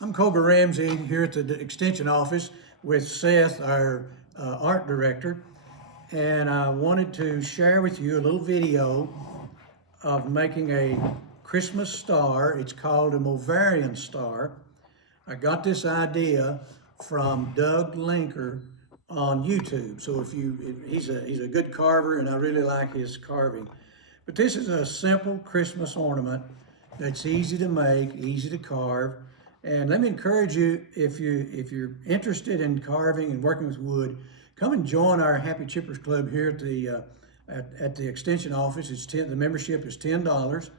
I'm Koger Ramsey here at the Extension office with Seth, our art director, and I wanted to share with you a little video of making a Christmas star. It's called a Movarian star. I got this idea from Doug Linker on YouTube. So he's a good carver, and I really like his carving. But this is a simple Christmas ornament that's easy to make, easy to carve. And let me encourage you, if you're interested in carving and working with wood, come and join our Happy Chippers Club here at the Extension office. The membership is $10,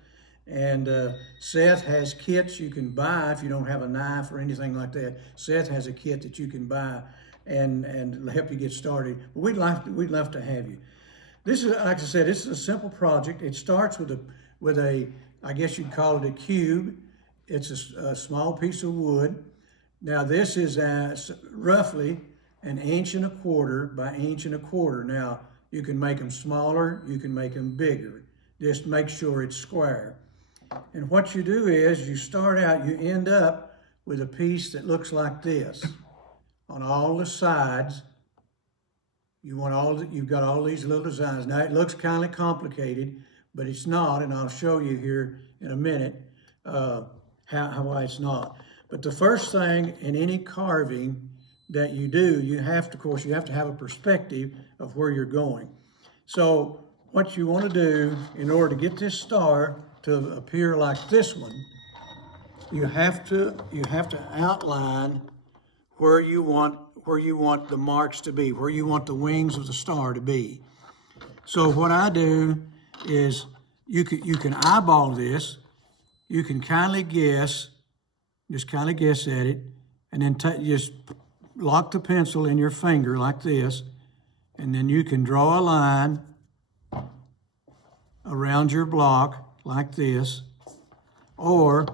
and Seth has kits you can buy if you don't have a knife or anything like that. Seth has a kit that you can buy and help you get started. But we'd love to have you. This is, like I said, this is a simple project. It starts with a I guess you'd call it a cube. It's a small piece of wood. Now this is roughly 1.25 inches by 1.25 inches. Now you can make them smaller, you can make them bigger. Just make sure it's square. And what you do is you start out, you end up with a piece that looks like this. On all the sides, you've got all these little designs. Now it looks kind of complicated, but it's not, and I'll show you here in a minute why it's not. But the first thing in any carving that you do, you have to have a perspective of where you're going. So what you want to do in order to get this star to appear like this one, you have to outline where you want the marks to be, where you want the wings of the star to be. So what I do is you can eyeball this. You can just kind of guess at it, and then just lock the pencil in your finger like this, and then you can draw a line around your block like this, or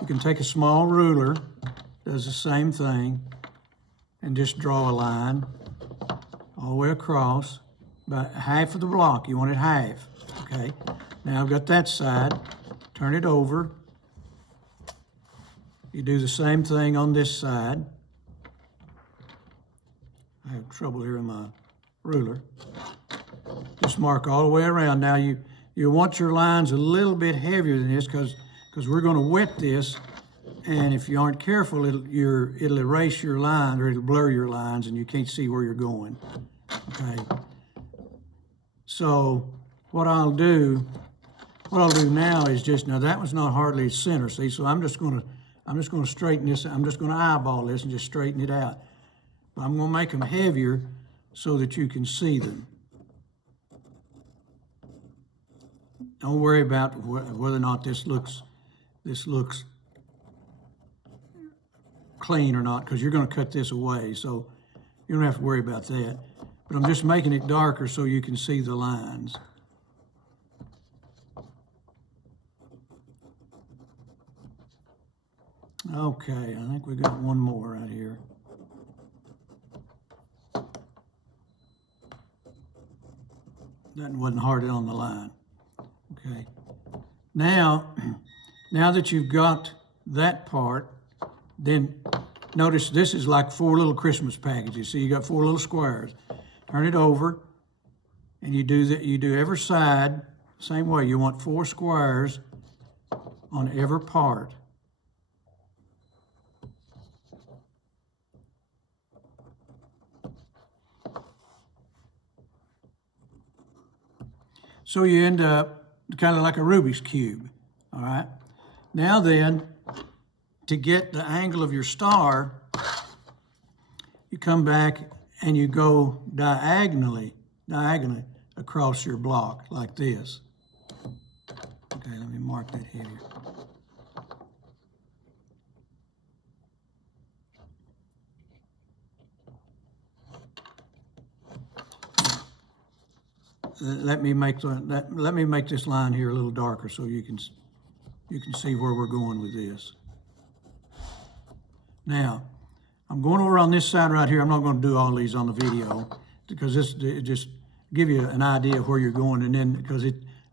you can take a small ruler, does the same thing, and just draw a line all the way across, about half of the block. You want it half, okay? Now I've got that side. Turn it over. You do the same thing on this side. I have trouble here in my ruler. Just mark all the way around. Now you want your lines a little bit heavier than this because we're going to wet this, and if you aren't careful, it'll erase your lines, or it'll blur your lines, and you can't see where you're going. Okay. So what I'll do now is now that one's not hardly center, see, so I'm just gonna straighten this. I'm just gonna eyeball this and just straighten it out. But I'm gonna make them heavier so that you can see them. Don't worry about whether or not this looks clean or not, because you're gonna cut this away, so you don't have to worry about that. But I'm just making it darker so you can see the lines. Okay, I think we got one more right here. That wasn't hard on the line. Okay. Now that you've got that part, then notice this is like 4 little Christmas packages. So you got 4 little squares. Turn it over, and you do every side same way. You want 4 squares on every part. So you end up kind of like a Rubik's Cube, all right? Now then, to get the angle of your star, you come back and you go diagonally across your block like this. Okay, let me mark that here. Let me make this line here a little darker so you can see where we're going with this. Now, I'm going over on this side right here. I'm not going to do all these on the video because it just give you an idea of where you're going, and then because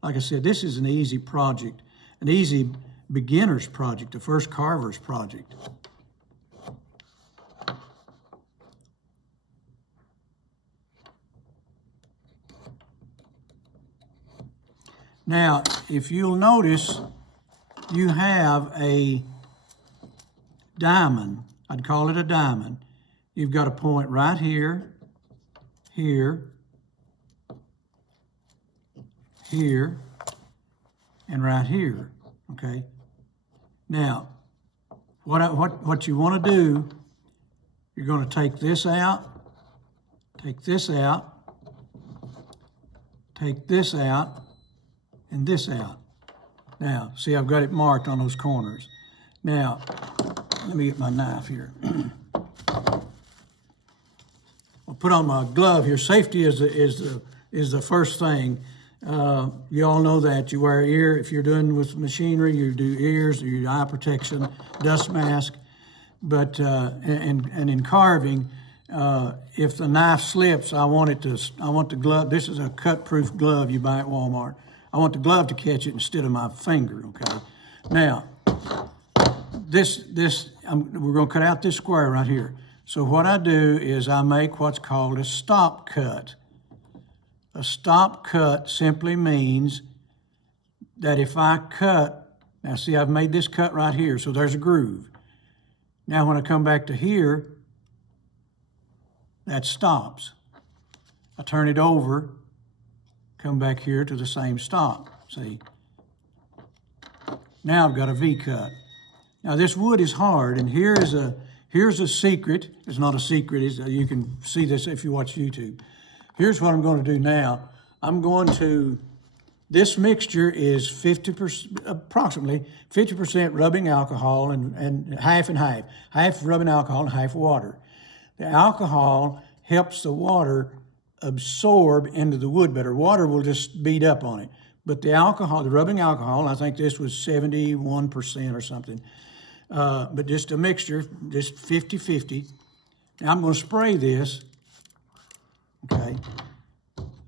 like I said, this is an easy project, an easy beginner's project, a first carver's project. Now, if you'll notice, you have a diamond. I'd call it a diamond. You've got a point right here, here, here, and right here, okay? Now, what you want to do, you're going to take this out, take this out, take this out, and this out. Now, see, I've got it marked on those corners. Now, let me get my knife here. I'll put on my glove here. Safety is the first thing. You all know that. You wear ear, if you're doing with machinery, you do ears, you do eye protection, dust mask. But, and in carving, if the knife slips, I want the glove, this is a cut-proof glove you buy at Walmart. I want the glove to catch it instead of my finger, okay? Now, we're gonna cut out this square right here. So what I do is I make what's called a stop cut. A stop cut simply means that if I cut, now see, I've made this cut right here, so there's a groove. Now when I come back to here, that stops. I turn it over, come back here to the same stop, see? Now I've got a V-cut. Now this wood is hard, and here's a secret. It's not a secret, you can see this if you watch YouTube. Here's what I'm going to do now. I'm going to, this mixture is 50%, approximately 50% rubbing alcohol and half and half. Half rubbing alcohol and half water. The alcohol helps the water absorb into the wood better. Water will just beat up on it. But the alcohol, the rubbing alcohol, I think this was 71% or something. But just a mixture, just 50-50. Now I'm going to spray this, okay?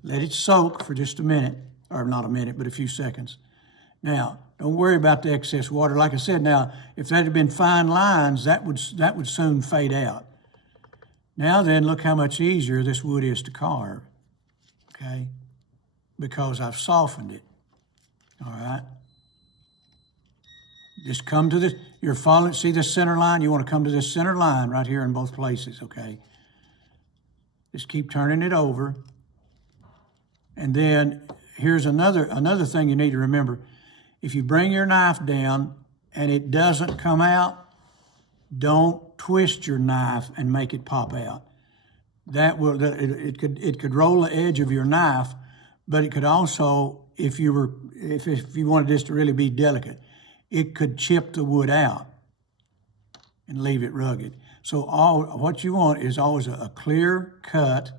Let it soak for just a minute, or not a minute, but a few seconds. Now, don't worry about the excess water. Like I said, now, if that had been fine lines, that would soon fade out. Now then, look how much easier this wood is to carve, okay? Because I've softened it, all right? Just come to this, you're following, see this center line? You want to come to this center line right here in both places, okay? Just keep turning it over. And then here's another thing you need to remember. If you bring your knife down and it doesn't come out, don't twist your knife and make it pop out. That will, it could roll the edge of your knife, but it could also, if you wanted this to really be delicate, it could chip the wood out and leave it rugged. So what you want is always a clear cut,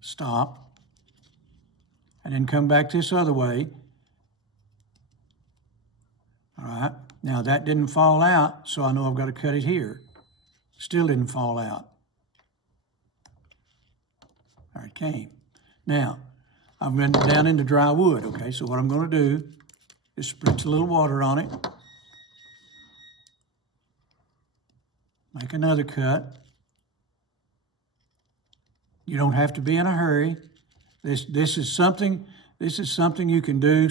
stop, and then come back this other way. All right, now that didn't fall out, so I know I've got to cut it here. Still didn't fall out. All right, came. Now, I've been down into dry wood, okay? So what I'm going to do is spritz a little water on it. Make another cut. You don't have to be in a hurry. This is something you can do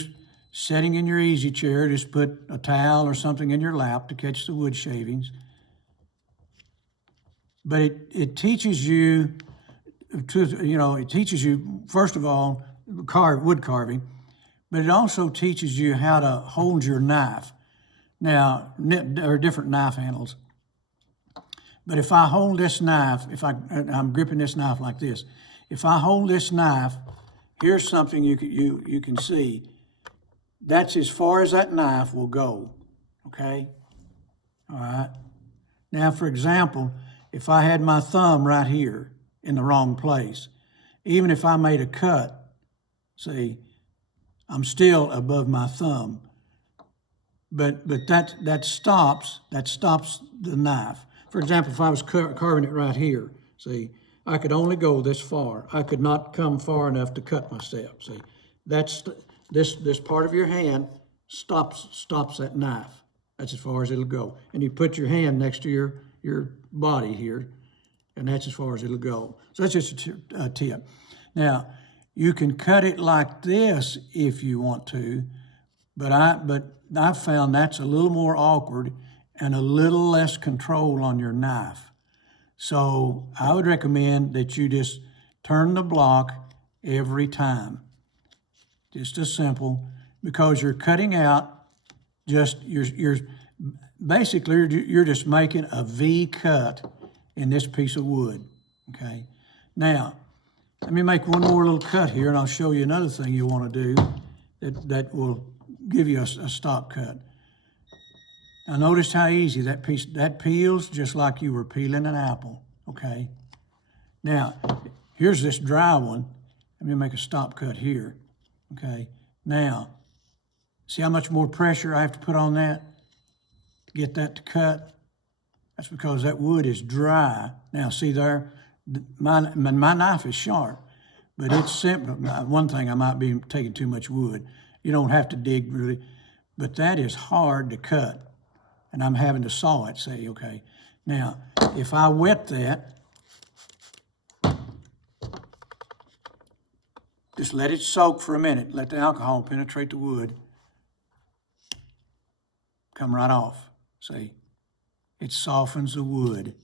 sitting in your easy chair. Just put a towel or something in your lap to catch the wood shavings. But it teaches you it teaches you, first of all, wood carving, but it also teaches you how to hold your knife. Now, there are different knife handles. But if I hold this knife, I'm gripping this knife like this. If I hold this knife, here's something you can see. That's as far as that knife will go, okay? All right. Now, for example, if I had my thumb right here in the wrong place, even if I made a cut, see, I'm still above my thumb. But that stops the knife. For example, if I was carving it right here, see, I could only go this far. I could not come far enough to cut myself. See, that's this part of your hand stops that knife. That's as far as it'll go. And you put your hand next to your body here, and that's as far as it'll go. So that's just a tip. Now, You can cut it like this if you want to, but I found that's a little more awkward and a little less control on your knife. So I would recommend that you just turn the block every time. Just as simple, because you're cutting out you're basically you're just making a V cut in this piece of wood. Okay. Now, let me make one more little cut here, and I'll show you another thing you want to do that will give you a stop cut. Now notice how easy that peels, just like you were peeling an apple, okay? Now, here's this dry one. Let me make a stop cut here, okay? Now, see how much more pressure I have to put on that to get that to cut? That's because that wood is dry. Now, see there, my knife is sharp, but it's simple. One thing, I might be taking too much wood. You don't have to dig really, but that is hard to cut. And I'm having to saw it, say, okay. Now, if I wet that, just let it soak for a minute. Let the alcohol penetrate the wood. Come right off, see? It softens the wood.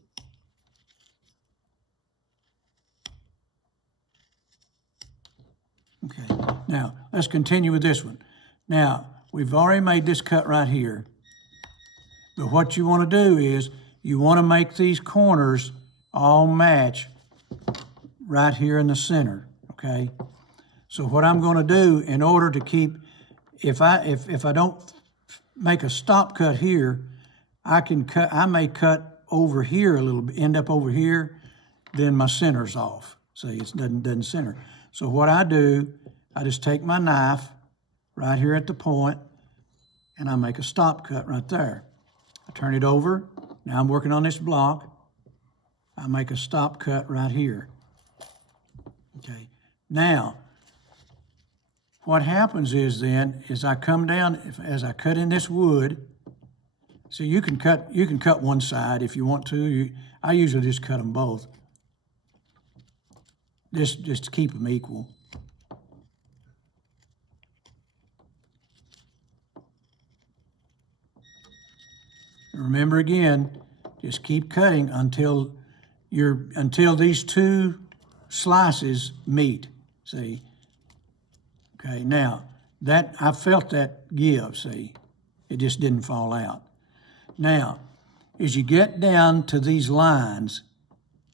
Okay, now let's continue with this one. Now, we've already made this cut right here. But what you want to do is you want to make these corners all match right here in the center, okay? So what I'm going to do in order to keep, if I don't make a stop cut here, I may cut over here a little bit, end up over here, then my center's off. See, it doesn't center. So what I do, I just take my knife right here at the point, and I make a stop cut right there. I turn it over. Now I'm working on this block. I make a stop cut right here. Okay. Now, what happens is then, is I come down, as I cut in this wood, so you can cut one side if you want to. I usually just cut them both. Just to keep them equal. Remember again, just keep cutting until these two slices meet. See? Okay, now that I felt that give, see? It just didn't fall out. Now, as you get down to these lines,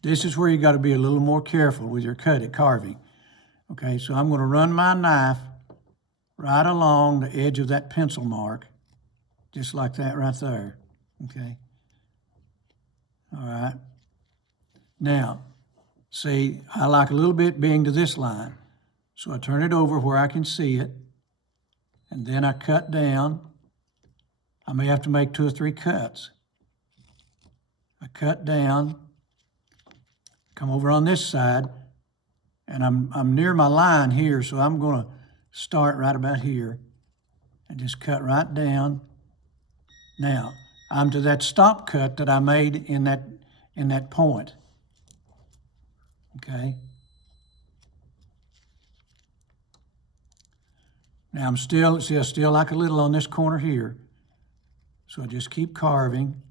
this is where you got to be a little more careful with your carving. Okay, so I'm going to run my knife right along the edge of that pencil mark, just like that right there. Okay. All right. Now, see, I like a little bit being to this line. So I turn it over where I can see it, and then I cut down. I may have to make 2 or 3 cuts. I cut down, come over on this side, and I'm near my line here, so I'm going to start right about here and just cut right down. Now, I'm to that stop cut that I made in that point. Okay. Now I still like a little on this corner here. So I just keep carving.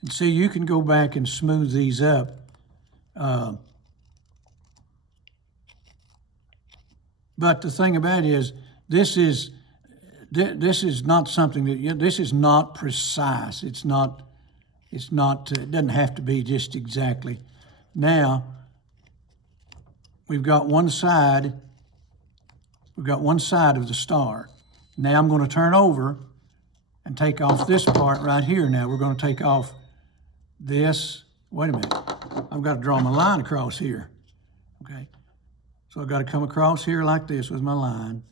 And see, you can go back and smooth these up. But the thing about it is, this is not something that, this is not precise. It doesn't have to be just exactly. Now, we've got one side of the star. Now I'm going to turn over and take off this part right here. Now we're going to take off this. Wait a minute. I've got to draw my line across here. Okay. So I've got to come across here like this with my line.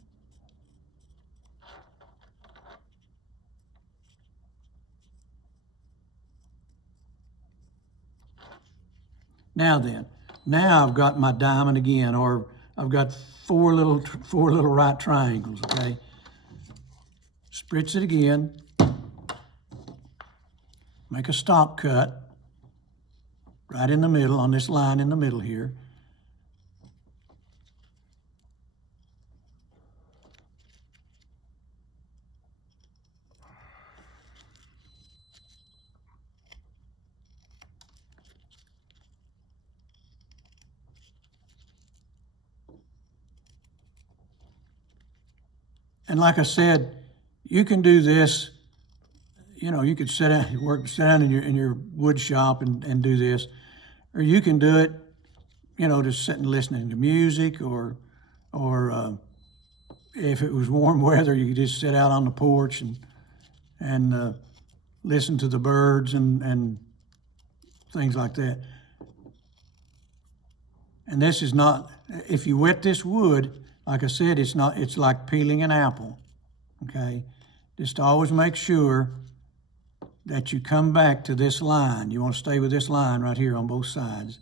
Now I've got my diamond again, or I've got four little right triangles, okay? Spritz it again. Make a stop cut right in the middle, on this line in the middle here. And like I said, you can do this, you know, you could sit down in your wood shop and do this, or you can do it, you know, just sitting listening to music, or if it was warm weather, you could just sit out on the porch and listen to the birds and things like that. And this is not, if you wet this wood, like I said, it's like peeling an apple, okay? Just always make sure that you come back to this line. You want to stay with this line right here on both sides.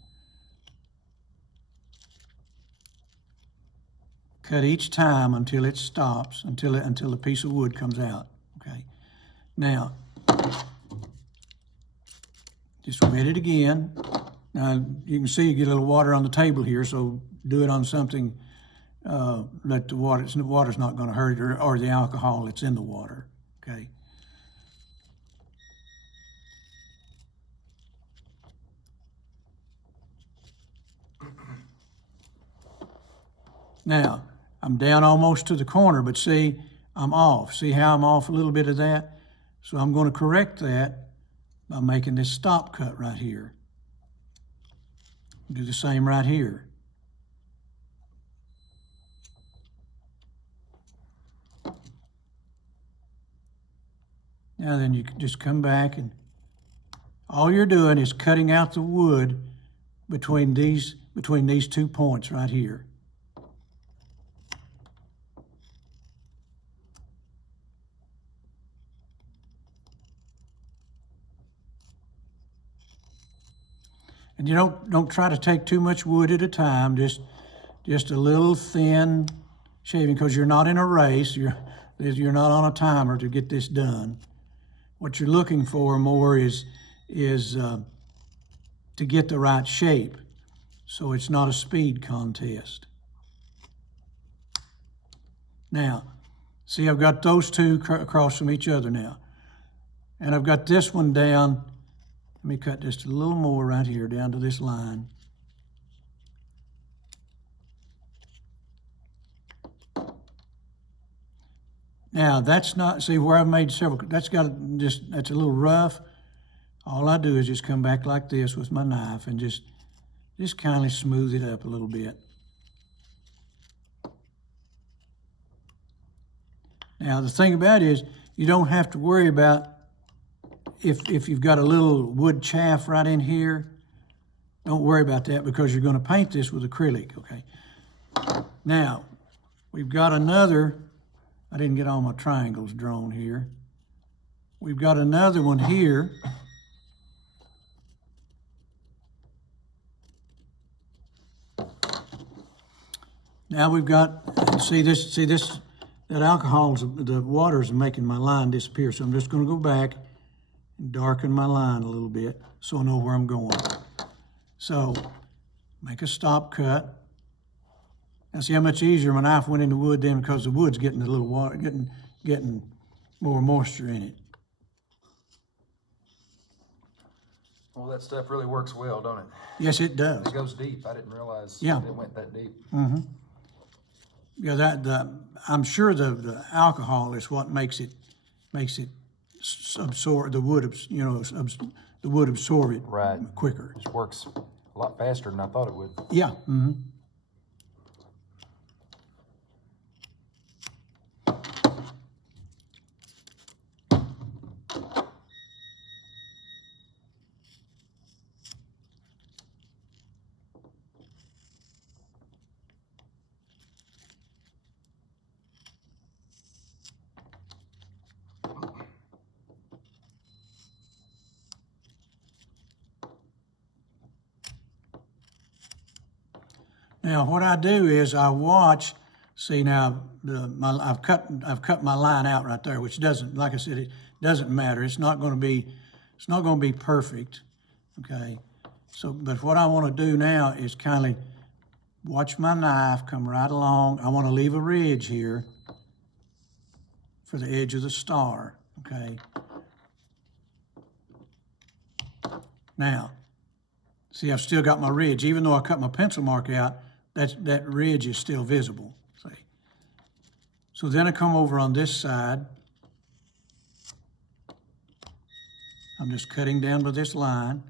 Cut each time until it stops, until the piece of wood comes out, okay? Now, just wet it again. Now, you can see you get a little water on the table here, so do it on something that the water's not going to hurt it, or the alcohol that's in the water, okay? Now, I'm down almost to the corner, but see, I'm off. See how I'm off a little bit of that? So I'm going to correct that by making this stop cut right here. Do the same right here. Now then you can just come back, and all you're doing is cutting out the wood between these 2 points right here. And you don't try to take too much wood at a time, just a little thin shaving, because you're not in a race, you're not on a timer to get this done. What you're looking for more is to get the right shape, so it's not a speed contest. Now, see, I've got those two across from each other now. And I've got this one down. Let me cut just a little more right here down to this line. Now, that's not, see where I've made several, that's a little rough. All I do is just come back like this with my knife and just kindly smooth it up a little bit. Now, the thing about it is, you don't have to worry about if you've got a little wood chaff right in here. Don't worry about that, because you're going to paint this with acrylic, okay? Now, we've got another, I didn't get all my triangles drawn here. We've got another one here. Now we've got, see this, that alcohol's, the water's making my line disappear. So I'm just going to go back and darken my line a little bit so I know where I'm going. So make a stop cut. Now see how much easier my knife went in the wood then, because the wood's getting a little water, getting more moisture in it. Well, that stuff really works well, don't it? Yes, it does. It goes deep. I didn't realize Yeah. it went that deep. Mm-hmm. Yeah, I'm sure the alcohol is what makes it absorb the wood, the wood absorb it Right. quicker. It works a lot faster than I thought it would. Yeah. Mm-hmm. Now, what I do is I watch. See now, I've cut my line out right there, which doesn't, like I said, it doesn't matter. It's not going to be perfect, okay. So, but what I want to do now is kind of watch my knife come right along. I want to leave a ridge here for the edge of the star, okay. Now, see, I've still got my ridge, even though I cut my pencil mark out. That ridge is still visible. See? So then I come over on this side. I'm just cutting down with this line.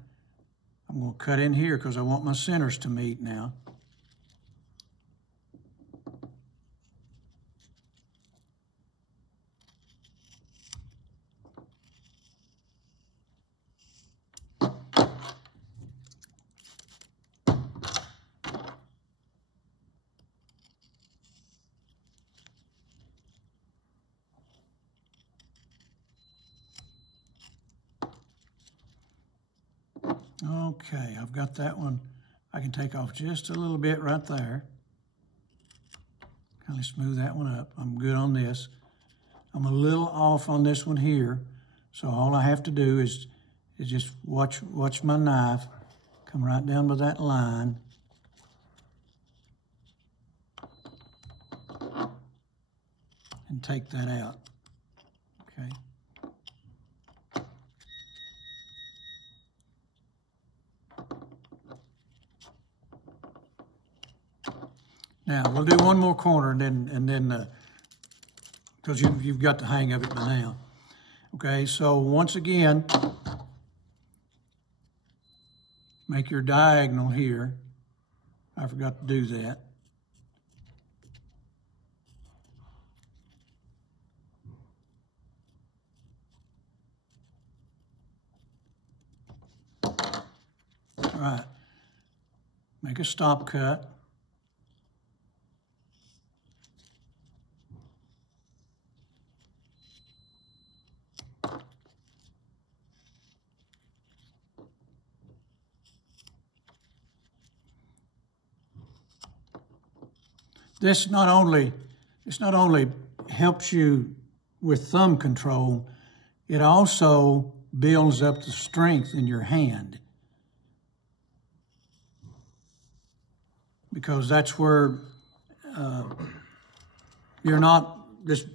I'm going to cut in here because I want my centers to meet now. Okay, I've got that one. I can take off just a little bit right there. Kind of smooth that one up. I'm good on this. I'm a little off on this one here, so all I have to do is just watch my knife come right down by that line. And take that out, okay? Now, we'll do one more corner and then because you've got the hang of it by now. Okay, so once again, make your diagonal here. I forgot to do that. All right, make a stop cut. This not only helps you with thumb control, it also builds up the strength in your hand. Because that's where you're not just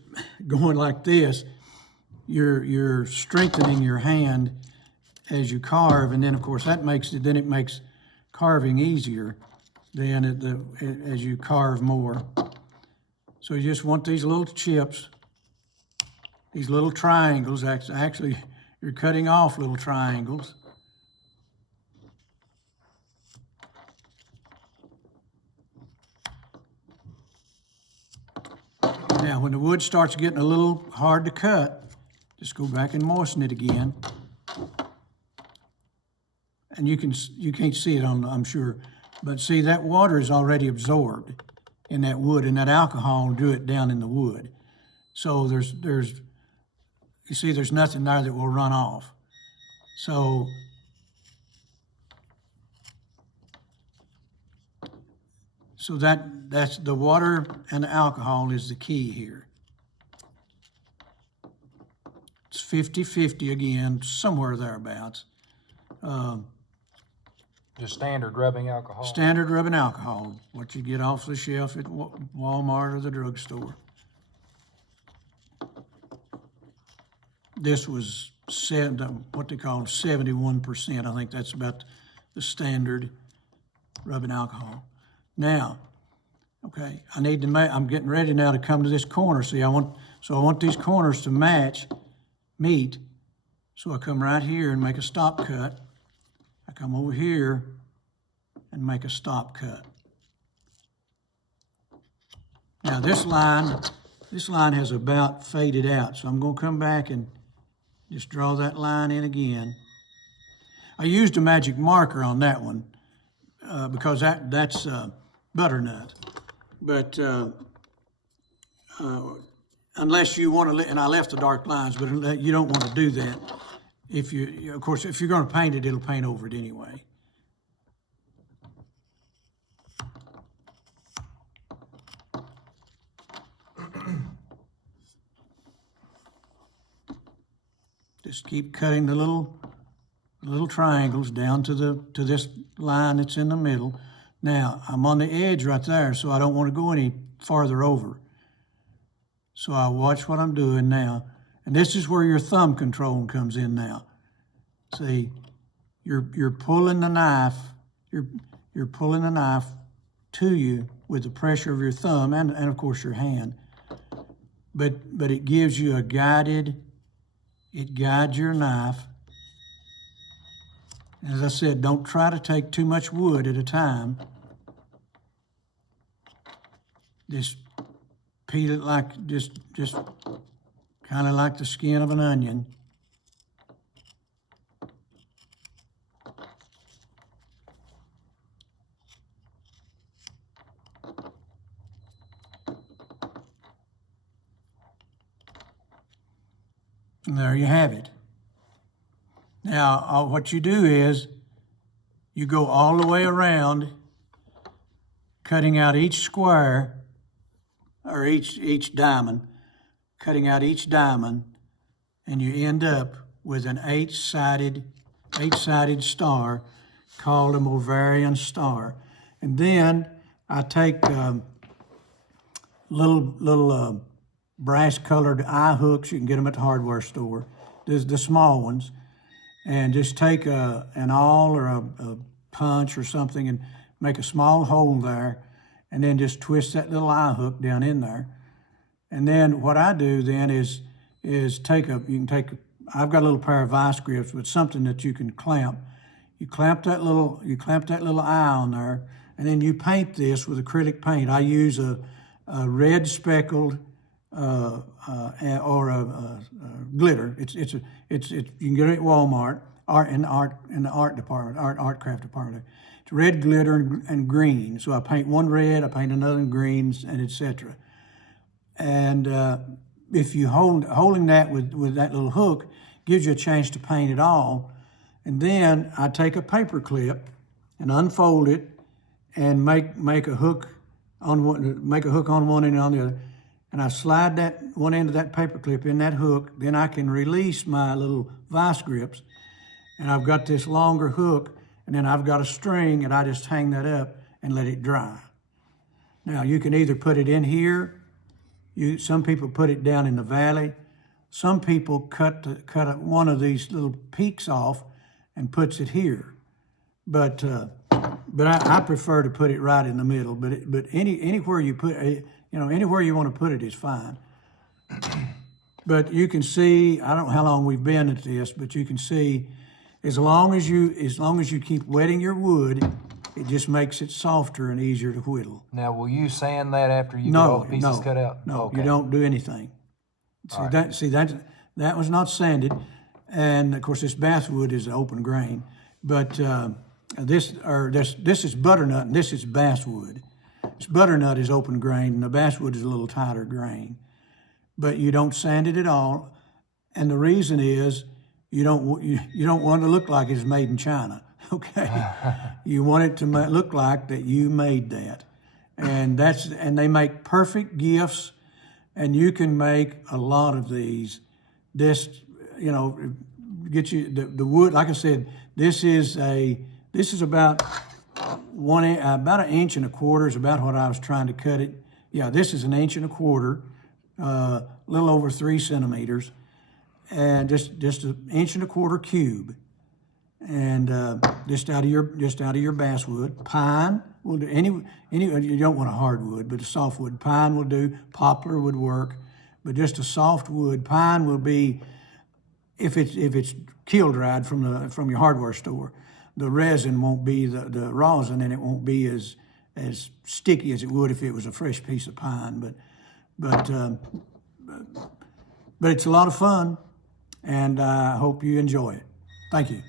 going like this. You're strengthening your hand as you carve, and then of course it makes carving easier as you carve more. So you just want these little chips, these little triangles. Actually, you're cutting off little triangles. Now, when the wood starts getting a little hard to cut, just go back and moisten it again. And you can't see it I'm sure, but see, that water is already absorbed in that wood, and that alcohol will do it down in the wood. So you see, there's nothing there that will run off. So that's the water and the alcohol is the key here. It's 50-50 again, somewhere thereabouts. Just standard rubbing alcohol. Standard rubbing alcohol, what you get off the shelf at Walmart or the drugstore. This was what they call 71%. I think that's about the standard rubbing alcohol. Now, okay, I'm getting ready now to come to this corner. See, I want these corners to meet. So I come right here and make a stop cut. I come over here and make a stop cut. Now this line has about faded out, so I'm going to come back and just draw that line in again. I used a magic marker on that one because that's butternut. But unless you want to, and I left the dark lines, but you don't want to do that. Of course, if you're going to paint it, it'll paint over it anyway. just keep cutting the little triangles down to this line that's in the middle. Now, I'm on the edge right there, so I don't want to go any farther over. So I watch what I'm doing now. And this is where your thumb control comes in now. See, you're pulling the knife, you're pulling the knife to you with the pressure of your thumb and of course your hand. But it gives you it guides your knife. As I said, don't try to take too much wood at a time. Just peel it like, just kind of like the skin of an onion. And there you have it. Now, what you do is you go all the way around, cutting out each square, or each diamond, cutting out each diamond, and you end up with an eight-sided star called a Mulvarian star. And then I take little brass-colored eye hooks. You can get them at the hardware store, the small ones, and just take an awl or a punch or something and make a small hole there, and then just twist that little eye hook down in there. And then what I do then is I've got a little pair of vice grips with something that you can clamp. You clamp that little eye on there, and then you paint this with acrylic paint. I use a red speckled or a glitter. You can get it at Walmart in the art department, art craft department. It's red glitter and green. So I paint one red, I paint another in greens, and etc. And if you holding that with that little hook gives you a chance to paint it all. And then I take a paper clip and unfold it and make a hook on one end and on the other. And I slide that one end of that paper clip in that hook. Then I can release my little vice grips, and I've got this longer hook, and then I've got a string, and I just hang that up and let it dry. Now you can either put it in here. Some people put it down in the valley. Some people cut one of these little peaks off and puts it here. But I prefer to put it right in the middle. But anywhere you put it, anywhere you want to put it is fine. But you can see, I don't know how long we've been at this, but you can see as long as you keep wetting your wood, it just makes it softer and easier to whittle. Now, will you sand that after you get all the pieces cut out? No, okay. You don't do anything. That was not sanded, and of course this basswood is open grain. But this is butternut, and this is basswood. This butternut is open grain, and the basswood is a little tighter grain. But you don't sand it at all, and the reason is you don't want it to look like it's made in China. Okay, you want it to look like that you made that, and they make perfect gifts, and you can make a lot of these. This, get you the wood. Like I said, this is about about an inch and a quarter is about what I was trying to cut it. Yeah, this is an inch and a quarter, a little over 3 centimeters, and just an inch and a quarter cube. And just out of your basswood. Pine will do. Any you don't want a hardwood, but a softwood. Pine will do. Poplar would work, but just a soft wood. Pine will be if it's kiln dried from your hardware store. The resin won't be the rosin, and it won't be as sticky as it would if it was a fresh piece of pine. But it's a lot of fun, and I hope you enjoy it. Thank you.